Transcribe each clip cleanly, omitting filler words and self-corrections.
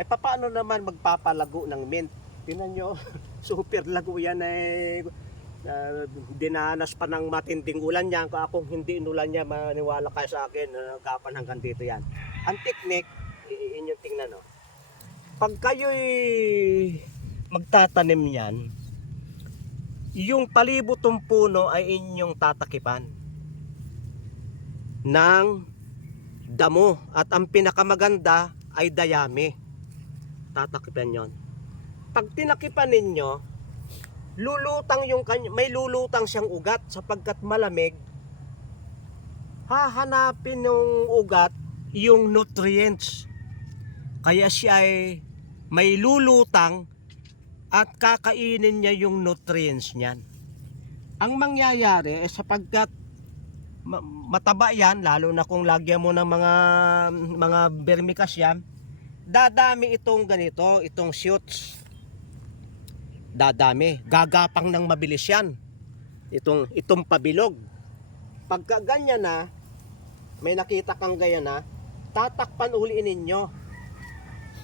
Ay papaano naman magpapalago ng mint? Tingnan nyo, super lago yan eh. Dinanas pa ng matinding ulan yan. Kung akong hindi inulan niya, maniwala kayo sa akin, kapan hanggang dito yan. Ang technique, inyong tingnan, no? Pag kayo'y magtatanim yan, yung palibotong puno ay inyong tatakipan ng damo. At ang pinakamaganda ay dayami. Tatakipan yon. Pag tinakipan ninyo, lulutang yung may lulutang siyang ugat sapagkat malamig. Hahanapin ng ugat yung nutrients. Kaya siya ay may lulutang at kakainin niya yung nutrients niyan. Ang mangyayari sapagkat mataba yan, lalo na kung lagyan mo ng mga vermicasyan, dadami itong ganito, itong shoots. Dadami, gagapang ng mabilis yan. Itong pabilog. Pagka ganyan na, may nakita kang ganyan na, tatakpan uliin ninyo.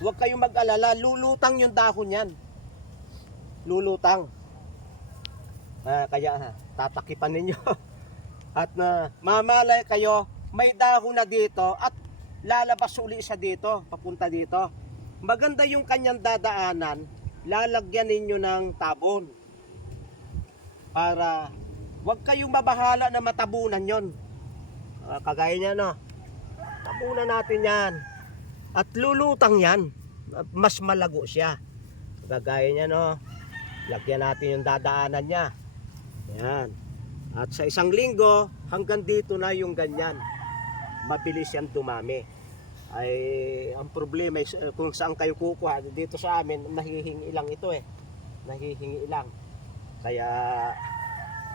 Huwag kayong mag-alala, lulutang yung dahon yan. Lulutang. Kaya tatakipan ninyo. At mamalay kayo, may dahon na dito at lalabas uli siya dito, papunta dito. Maganda yung kanyang dadaanan, lalagyan ninyo ng tabon. Para wag kayong mabahala na matabunan yon. Kagaya niya, no? Tabunan natin yan. At lulutang yan. Mas malago siya. Kagaya niya, no? Lagyan natin yung dadaanan niya. Yan. At sa isang linggo, hanggang dito na yung ganyan. Mabilis yan dumami. Ay ang problema is kung saan kayo kukuha. Dito sa amin nahihingi lang ito eh. Nahihingi lang. Kaya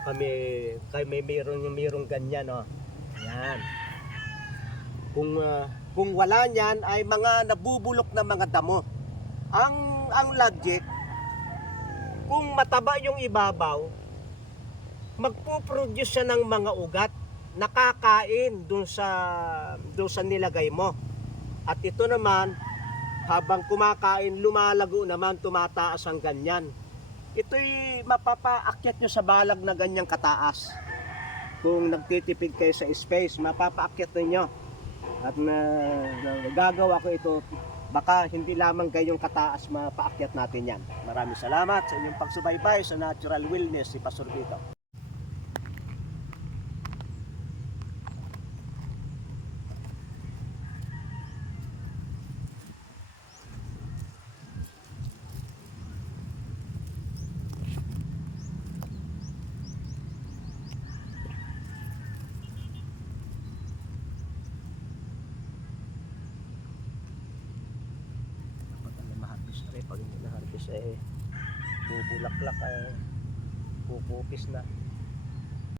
kami mayroong ganyan, no. Yan. Kung wala niyan ay mga nabubulok na mga damo. Ang logic, kung mataba yung ibabaw, magpo-produce siya ng mga ugat, nakakain dun sa nilagay mo. At ito naman, habang kumakain, lumalago naman, tumataas ang ganyan. Ito'y mapapaakyat nyo sa balag na ganyang kataas. Kung nagtitipid kayo sa space, mapapaakyat ninyo. At gagawa ko ito, baka hindi lamang gayong kataas, mapaakyat natin yan. Maraming salamat sa inyong pagsubaybay sa Natural Wellness si Pastor Vito. Pag hindi na-harvest bubulaklak pupupis na.